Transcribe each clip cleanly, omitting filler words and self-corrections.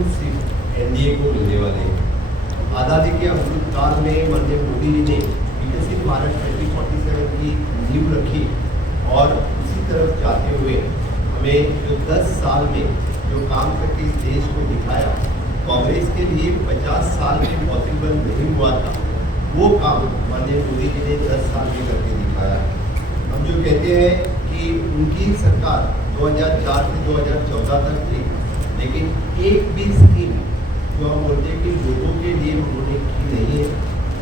बिल्कुल सिर्फ एनडीए को मिलने वाले हैं। आज़ादी के अमृतकाल में माननीय मोदी जी ने विकसित भारत 2047 की नींव रखी और उसी तरफ जाते हुए हमें जो 10 साल में जो काम करके इस देश को दिखाया, कांग्रेस के लिए 50 साल में पॉसिबल नहीं हुआ था, वो काम माननीय मोदी जी ने 10 साल में करके दिखाया। हम जो कहते हैं कि उनकी सरकार 2004 से 2014 तक थी, लेकिन एक भी स्कीम जो हम बोलते हैं कि लोगों के लिए उन्होंने की नहीं है।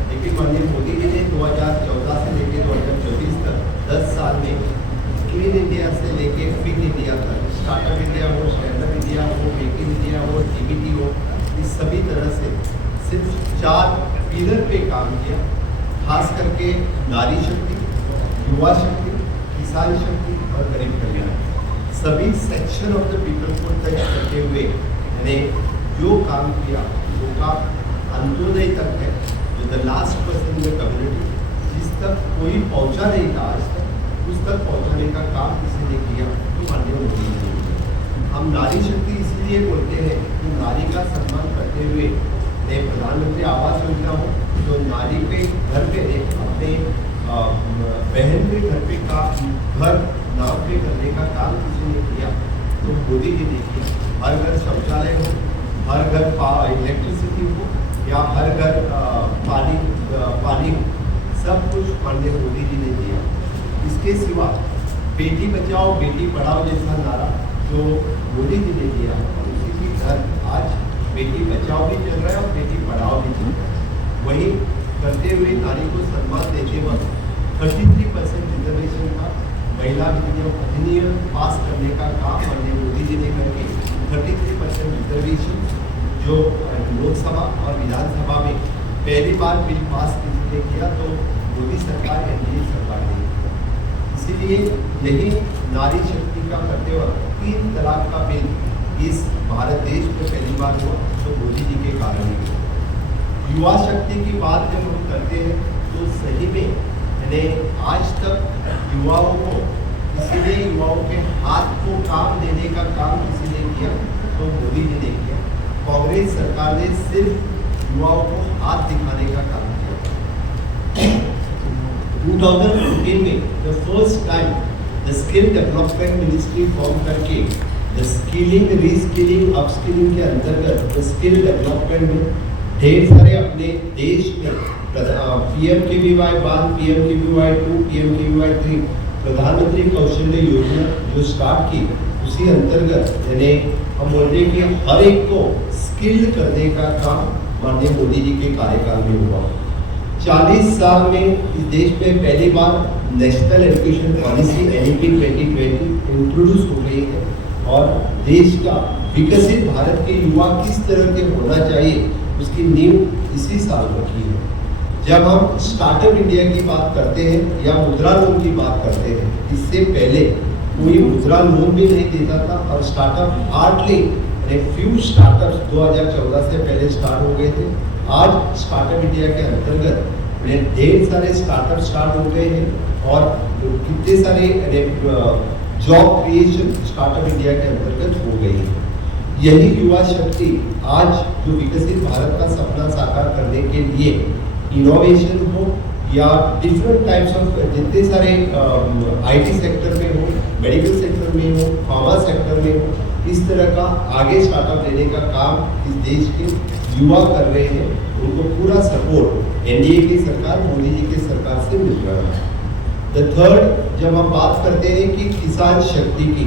लेकिन माननीय मोदी जी ने 2014 से लेकर 2024 तक 10 साल में क्लीन इंडिया से लेके फिट इंडिया तक, स्टार्टअप इंडिया हो, स्टैंडअप इंडिया हो, मेक इन इंडिया हो, डीबीटी हो, इस सभी तरह से सिर्फ 4 पिलर पे काम किया। खास करके नारी शक्ति, युवा शक्ति, किसान शक्ति और गरीब कल्याण, सभी सेक्शन ऑफ द पीपल को टच करते हुए मैंने जो काम किया वो काम अंत्योदय तक है, जो the last person in the community, जिस तक कोई पहुंचा नहीं था आज तक, उस तक पहुंचाने का काम किसी ने किया तो माननीय मोदी जी ने। हम नारी शक्ति इसलिए बोलते हैं कि नारी का सम्मान करते हुए ने प्रधानमंत्री आवास योजना हो, जो नारी पे घर पे अपने बहन के घर पे का घर नाम पे करने का काम किसी ने किया तो मोदी जी ने किया। हर घर शौचालय हो, हर घर इलेक्ट्रिसिटी हो या हर घर पानी सब कुछ माननीय मोदी जी ने दिया। इसके सिवा बेटी बचाओ बेटी पढ़ाओ जैसा नारा जो मोदी जी ने दिया, उसी की घर आज बेटी बचाओ भी चल रहा है और बेटी पढ़ाओ भी चल रहा है। वही करते हुए नारी को सम्मान देते वक्त 33% रिजर्वेशन का महिला अधिनियम पास करने का काम माननीय मोदी जी ने करके 33% रिजर्वेशन जो लोकसभा और विधानसभा में पहली बार बिल पास किसी ने किया तो मोदी सरकार एनडीए सरकार ने। इसीलिए यही नारी शक्ति का करते वक्त 3 तलाक का बिल इस भारत देश में पहली बार हुआ तो मोदी जी के कारण ही हुआ। युवा शक्ति की बात जब हम करते हैं तो सही में मैंने आज तक युवाओं को, इसीलिए युवाओं के हाथ को काम देने का काम किसी ने किया तो मोदी जी ने किया। कांग्रेस सरकार ने सिर्फ युवाओं को हाथ दिखाने का काम किया। 2015 में the first time the skill development ministry form करके द स्किलिंग, रीस्किलिंग, अपस्किलिंग के अंतर्गत द स्किल डेवलपमेंट में ढेर सारे अपने देश में PMKVY 1, PMKVY 2, PMKVY 3 प्रधानमंत्री कौशल्य योजना जो स्टार्ट की, उसी अंतर्गत यानी हम बोलते हैं कि हर एक को स्किल्ड करने का काम माननीय मोदी जी के कार्यकाल में हुआ। 40 साल में इस देश में पहली बार national education policy NEP 2020 introduce हो गई है और देश का विकसित भारत के युवा किस तरह के होना चाहिए उसकी नींव इसी साल रखी है। जब हम स्टार्टअप इंडिया की बात करते हैं या मुद्रा लोन की बात करते हैं, इससे पहले कोई मुद्रा लोन भी नहीं देता था और स्टार्टअप हार्डली फ्यू स्टार्टअप्स 2014 से पहले स्टार्ट हो गए थे। आज स्टार्टअप इंडिया के अंतर्गत ढेर सारे स्टार्टअप स्टार्ट हो गए हैं और कितने सारे जॉब क्रिएशन स्टार्टअप इंडिया के अंतर्गत हो गई है। यही युवा शक्ति आज जो विकसित भारत का सपना साकार करने के लिए इनोवेशन हो या डिफरेंट टाइप्स ऑफ जितने सारे IT सेक्टर में हो, मेडिकल सेक्टर में हो, फार्मा सेक्टर में हो, इस तरह का आगे स्टार्टअप लेने का काम इस देश के युवा कर रहे हैं। उनको पूरा सपोर्ट एनडीए की सरकार, मोदी जी की सरकार से मिल रहा है। द थर्ड, जब हम बात करते हैं कि किसान शक्ति की,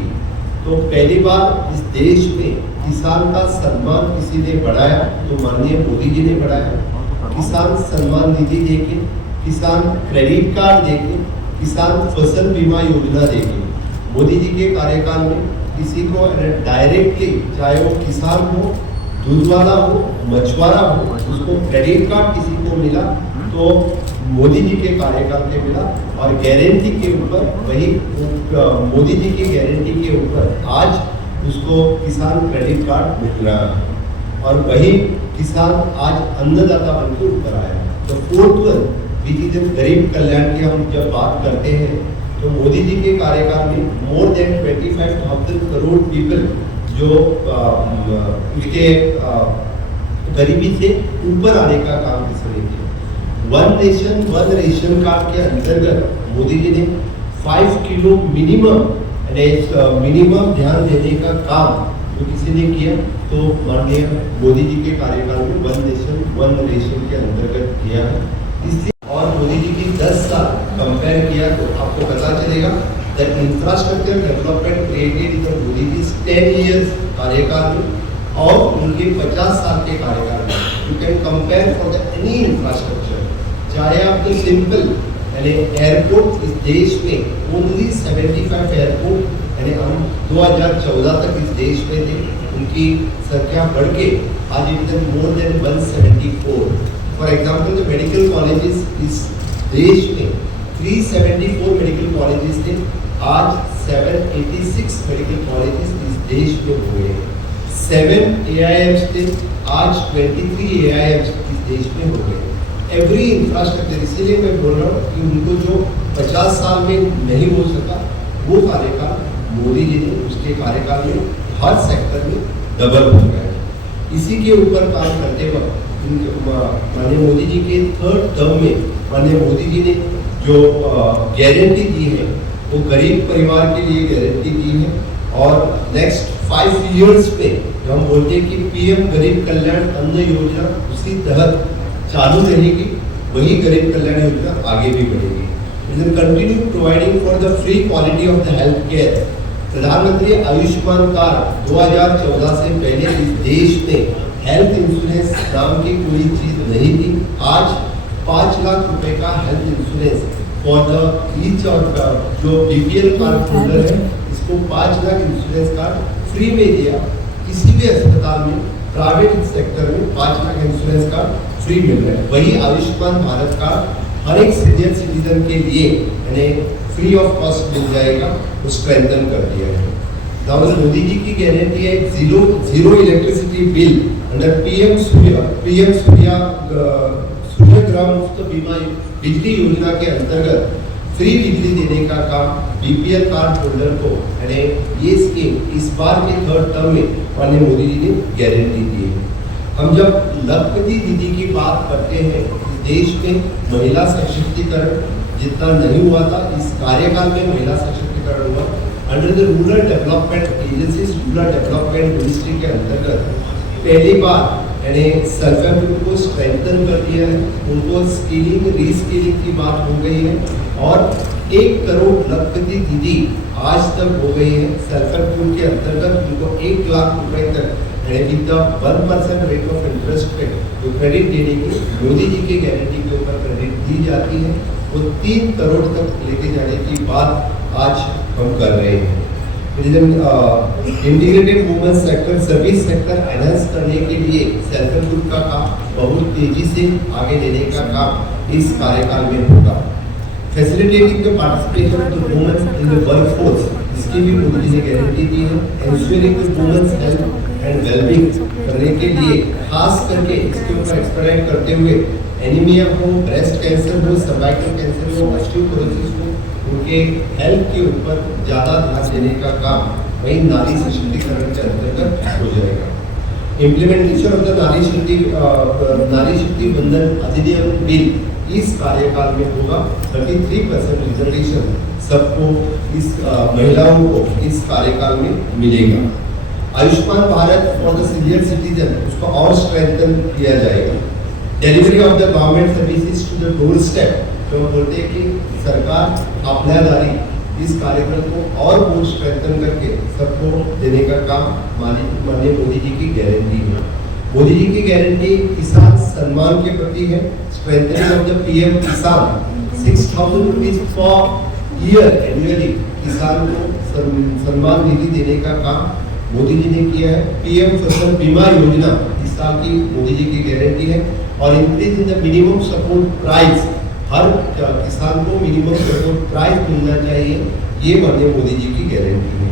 तो पहली बार इस देश में किसान का सम्मान किसी ने बढ़ाया तो माननीय मोदी जी ने बढ़ाया। किसान सम्मान निधि देके, किसान क्रेडिट कार्ड देके, किसान फसल बीमा योजना देके मोदी जी के कार्यकाल में किसी को डायरेक्टली, चाहे वो किसान हो, दूध वाला हो, मछुआरा हो, उसको क्रेडिट कार्ड किसी को मिला तो मोदी जी के कार्यकाल में मिला और गारंटी के ऊपर वही मोदी जी की गारंटी के ऊपर आज उसको किसान क्रेडिट कार्ड मिल रहा है और वही किसान आज अन्नदाता बनकर ऊपर आया। तो फोर्थ वन विच इज गरीब कल्याण की हम जब बात करते हैं तो मोदी जी के कार्यकाल में मोर देन 25,000 करोड़ पीपल जो उनके गरीबी से ऊपर आने का काम किसने किया। One nation one ration card के अंतर्गत मोदी जी ने 5 किलो मिनिमम ध्यान देने का काम जो किसी ने किया, तो माननीय मोदी जी के कार्यकाल में वन नेशन वन रेशन के अंतर्गत किया है। इसलिए और मोदी जी की 10 साल कंपेयर किया तो आपको पता चलेगा the infrastructure development created in the Modi ji 10 years कार्यकाल में और उनके 50 साल के कार्यकाल में। You can compare for the any infrastructure, चाहे आप तो सिंपल यानी एयरपोर्ट इस देश में ओनली 75 एयरपोर्ट यानी हम 2014 तक इस देश में थे, उनकी संख्या बढ़ के आज it is more than 174। For example जो मेडिकल कॉलेजेस इस देश में 374 मेडिकल कॉलेजेस थे, आज 786 मेडिकल कॉलेजेस इस देश में हो गए हैं। 7 AIIMs थे, आज 23 AIIMs इस देश में हो गए। एवरी इंफ्रास्ट्रक्चर, इसीलिए मैं बोल रहा हूँ कि उनको जो 50 साल में नहीं हो सका वो कार्यकाल मोदी जी ने उसके कार्यकाल में हर सेक्टर में डबल हो गया है। इसी के ऊपर काम करते वक्त माननीय मोदी जी के 3rd टर्म में माननीय मोदी जी ने जो गारंटी दी है वो गरीब परिवार के लिए गारंटी दी है। और नेक्स्ट 5 इयर्स में हम बोलते हैं कि PM गरीब कल्याण अन्न योजना उसी तहत चालू रहेगी, वही गरीब कल्याण योजना आगे भी बढ़ेगी। Continue providing for the free quality of the health care. प्रधानमंत्री आयुष्मान कार्ड 2014 से पहले इस देश में हेल्थ इंश्योरेंस नाम की कोई चीज नहीं थी। आज 5 लाख रुपए का health insurance for the each और जो BPL कार्ड होल्डर है, इसको 5 लाख इंश्योरेंस कार्ड फ्री में दिया। किसी भी अस्पताल में प्राइवेट सेक्टर में 5 लाख इंश्योरेंस कार्ड फ्री मिल रहा है। वही आयुष्मान भारत कार्ड हर एक सीनियर सिटीजन के लिए यानी फ्री ऑफ कॉस्ट मिल जाएगा, वो स्ट्रेंथन कर दिया है। दाऊद मोदी जी की गारंटी है zero electricity bill under PM सूर्यग्राम मुफ्त बीमा बिजली योजना के अंतर्गत फ्री बिजली देने का काम BPL कार्ड होल्डर को यानी ये स्कीम इस बार के 3rd टर्म में माननीय मोदी जी ने गारंटी दी है। हम जब लखपति दीदी की बात करते हैं, देश में महिला सशक्तिकरण जितना नहीं हुआ था, इस कार्यकाल में महिला सशक्तिकरण हुआ। Under the rural development agency rural development ministry के अंतर्गत पहली बार यानी सेल्फ एम्प्लॉयमेंट को स्ट्रेंथन कर दिया है, उनको स्किलिंग रीस्किलिंग की बात हो गई है और 1 करोड़ लखपति दीदी आज तक हो गई है। सेल्फ एम्प्लॉयमेंट के अंतर्गत उनको 1 लाख रुपए तक यानी 1% रेट ऑफ इंटरेस्ट पे जो क्रेडिट देने की मोदी जी की गारंटी के ऊपर क्रेडिट दी जाती है, वो 3 करोड़ तक लेके जाने की बात आज हम कर रहे हैं। Integrated women sector service sector enhance करने के लिए सेल्फ हेल्प का काम बहुत तेजी से आगे लेने का काम इस कार्यकाल में होगा। Facilitating the participation of the women in the workforce, इसकी भी मोदी जी ने गारंटी दी है। Ensuring the women's health and wellbeing करने के लिए खास करके इसके ऊपर एक्सपेरिमेंट करते हुए एनीमिया हो, ब्रेस्ट कैंसर हो, सर्वाइकल कैंसर हो, ऑस्टियोपोरोसिस हो, उनके हेल्थ के ऊपर ज़्यादा ध्यान देने का काम वही नारी सशक्तिकरण के अंतर्गत हो जाएगा। इम्प्लीमेंटेशन ऑफ द नारी शक्ति बंधन अधिनियम बिल इस कार्यकाल में होगा। 33% रिजर्वेशन सबको इस महिलाओं को इस कार्यकाल में मिलेगा। Ayushman Bharat for the senior citizen उसको और स्ट्रेंथन किया जाएगा। Delivery of the government services to the door step, तो बोलते हैं कि सरकार आपलादारी इस कार्यक्रम को और बहुत स्ट्रेंथन करके सबको देने का काम माननीय मोदी जी की गारंटी है। मोदी जी की गारंटी किसान सम्मान के प्रति है। स्ट्रेंथनिंग ऑफ द PM किसान 6,000 रुपीज पर ईयर एनुअली किसान को सम्मान निधि देने का काम मोदी जी ने किया है। PM फसल बीमा योजना इस साल की मोदी जी की गारंटी है। और increase in the minimum support price, हर किसान को मिनिमम सपोर्ट प्राइस मिलना चाहिए, ये माननीय मोदी जी की गारंटी है।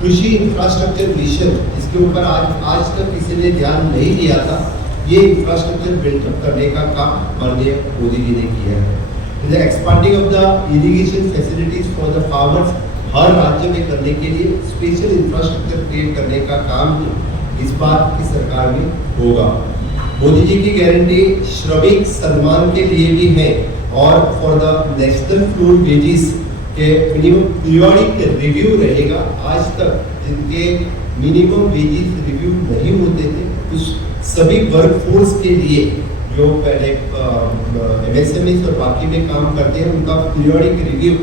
कृषि इंफ्रास्ट्रक्चर मिशन, इसके ऊपर आज तक किसी ने ध्यान नहीं दिया था, ये इंफ्रास्ट्रक्चर बिल्डअप करने का काम माननीय मोदी जी ने किया है। Expanding of the irrigation facilities for the farmers हर राज्य में करने के लिए स्पेशल इंफ्रास्ट्रक्चर क्रिएट करने का काम भी इस बार की सरकार में होगा। मोदी जी की गारंटी श्रमिक सम्मान के लिए भी है और for the national floor wages के मिनिमम पीरियोडिक रिव्यू रहेगा। आज तक जिनके मिनिमम वेजेस रिव्यू नहीं होते थे उस सभी वर्कफोर्स के लिए जो पहले MSMEs और बाकी में काम करते हैं उनका पीरियोडिक रिव्यू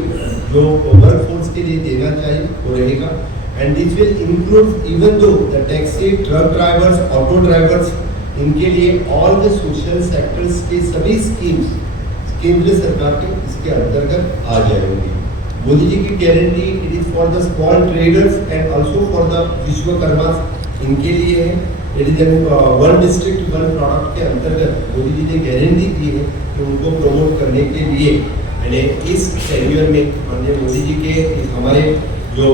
जो वर्कफोर्स के लिए देना चाहिए वो रहेगा। And this will include even though the taxi, truck drivers, auto drivers, इनके लिए ऑल द सोशल सेक्टर्स के सभी स्कीम्स केंद्र सरकार के इसके अंतर्गत आ जाएंगी। मोदी जी की guarantee it is for the small traders and also for the Vishwakarma, इनके लिए है। It is one district one product के अंतर्गत मोदी जी ने गारंटी दी है कि उनको प्रमोट करने के लिए मैंने इस टेन्योर में माननीय मोदी जी के हमारे जो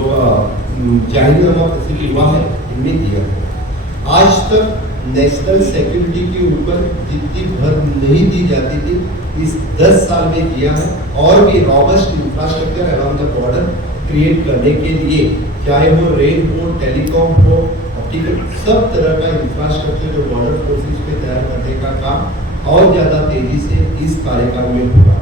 जाहिरनामा प्रसिद्ध हुआ है इनमें दिया है। आज तक नेशनल सिक्योरिटी के ऊपर जितनी भर नहीं दी जाती थी इस 10 साल में दिया है और भी robust infrastructure around the border create करने के लिए, चाहे वो रेल हो, टेलीकॉम हो, ऑप्टिकल, सब तरह का इंफ्रास्ट्रक्चर जो बॉर्डर फोर्सेस पे तैयार करने का काम और ज़्यादा तेजी से इस कार्यकाल में होगा।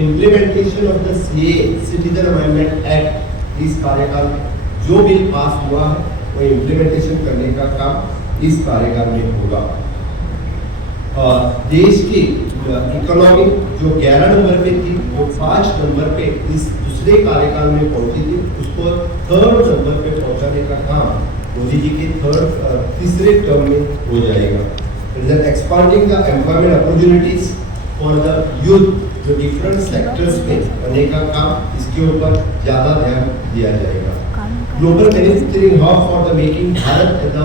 Implementation of the CAA citizen amendment act, इस कार्यकाल में जो बिल पास हुआ है वो इम्प्लीमेंटेशन करने का काम इस कार्यकाल में होगा। देश की इकोनॉमी जो 11 नंबर पे थी वो 5 नंबर पे इस दूसरे कार्यकाल में पहुंची थी, उसको 3rd नंबर पे पहुंचाने का काम मोदी जी के तीसरे टर्म में हो जाएगा। Expanding the employment opportunities for the youth, जो डिफरेंट सेक्टर्स में करने का काम इसके ऊपर ज़्यादा ध्यान दिया जाएगा। Global manufacturing hub for the making Bharat and the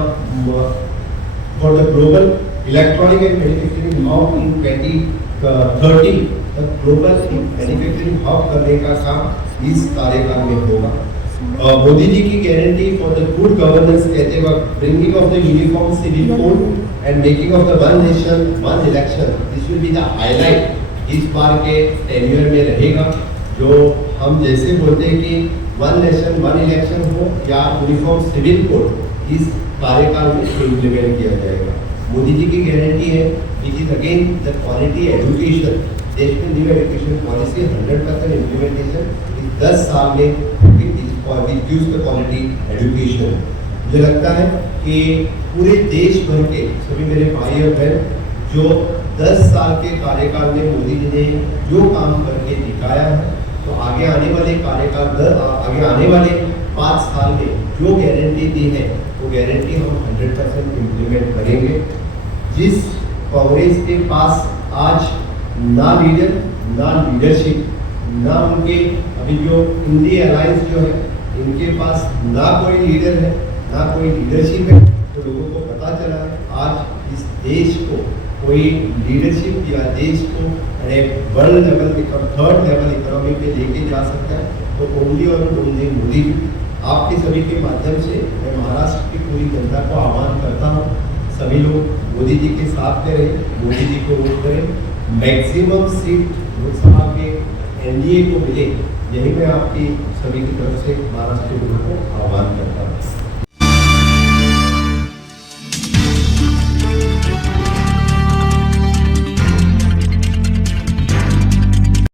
for the global electronic and manufacturing hub इन 2030 तक ग्लोबल मैन्युफैक्चरिंग हब करने का काम इस कार्यकाल में होगा। मोदी जी की guarantee for the good governance कहते वक्त bringing of the uniform civil code and making of the one nation one election, this will be the highlight इस बार के टेन्योर में रहेगा। जो हम जैसे बोलते हैं कि वन नेशन वन इलेक्शन हो या यूनिफॉर्म सिविल कोड इस कार्यकाल में इम्प्लीमेंट किया जाएगा। मोदी जी की गारंटी है which is again the quality education, देश में न्यू एजुकेशन पॉलिसी 100% इम्प्लीमेंटेशन इस 10 साल में गिव्स द क्वालिटी एजुकेशन। मुझे लगता है कि पूरे देश भर के सभी मेरे भाई और बहन जो 10 साल के कार्यकाल में मोदी जी ने जो काम करके दिखाया है, तो आगे आने वाले कार्यकाल आगे आने वाले 5 साल में जो गारंटी दी है वो गारंटी हम 100% इम्प्लीमेंट करेंगे। जिस कांग्रेस के पास आज ना लीडर ना लीडरशिप, ना उनके अभी जो इंडी अलायंस जो है इनके पास ना कोई लीडर है ना कोई लीडरशिप है, तो लोगों को पता चला है आज इस देश को कोई लीडरशिप या देश को वर्ल्ड लेवल पे 3rd लेवल इकोनॉमी पे लेके जा सकता है तो ओनली और ओनली मोदी। आपके सभी के माध्यम से मैं महाराष्ट्र की पूरी जनता को आह्वान करता हूँ, सभी लोग मोदी जी के साथ में रहें, मोदी जी को वोट करें, मैक्सिमम सीट लोकसभा के NDA को मिले, यही मैं आपकी सभी की तरफ से महाराष्ट्र के लोगों को आह्वान करता हूँ।